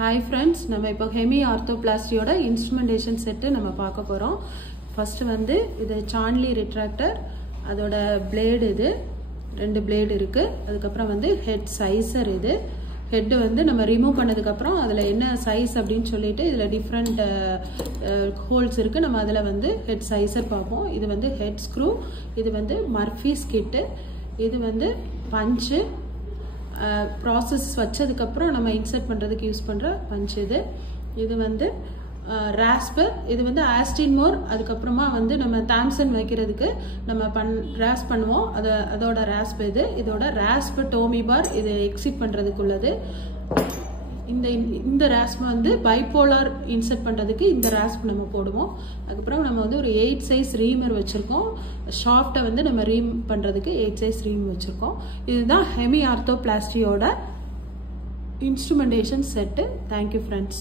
Hi friends, நம்ம இப்போ Hemi ஆர்த்தோபிளாஸ்டியோட இன்ஸ்ட்ருமெண்டேஷன் செட் நம்ம பார்க்க போறோம். ஃபர்ஸ்ட் வந்து இது சான்லி ரிட்ராக்டர், அதோட பிளேட் இது ரெண்டு பிளேட் இருக்கு. அதுக்கு அப்புறம் வந்து ஹெட் சைசர் இது. ஹெட் வந்து நம்ம ரிமூவ் பண்ணதுக்கு அப்புறம் அதுல என்ன சைஸ் அப்படினு சொல்லிட்டு இதுல டிஃபரண்ட் ஹோல்ஸ் இருக்கு. நம்ம அதுல வந்து ஹெட் சைசர் பார்ப்போம். இது வந்து ஹெட் ஸ்க்ரூ, இது வந்து மர்ஃபீஸ் கிட், இது வந்து பஞ்ச் ப்ராசஸ் வச்சதுக்கு அப்புறம் நம்ம இன்சர்ட் பண்றதுக்கு யூஸ் பண்ற பஞ்ச் இது. இது வந்து ராஸ்ப், இது வந்து ஆஸ்டின் மோர், அதுக்கு அப்புறமா வந்து நம்ம தாம்சன் வைக்கிறதுக்கு நம்ம ராஸ்ப் பண்ணுவோம். அதோட ராஸ்ப் இது. இதோட ராஸ்ப் டோமி பார், இது எக்ஸிட் பண்றதுக்கு உள்ளது. இந்த ராஸ்ப் வந்து பைபோலார் இன்சர்ட் பண்றதுக்கு இந்த ராஸ்ப் நம்ம போடுவோம். அதுக்கப்புறம் நம்ம வந்து ஒரு 8 சைஸ் ரீமர் வச்சிருக்கோம். ஷாஃப்ட்டை வந்து நம்ம ரீம் பண்றதுக்கு 8 சைஸ் ரீம் வச்சிருக்கோம். இதுதான் ஹெமி ஆர்த்தோபிளாஸ்டியோட இன்ஸ்ட்ருமெண்டேஷன் செட். Thank you friends.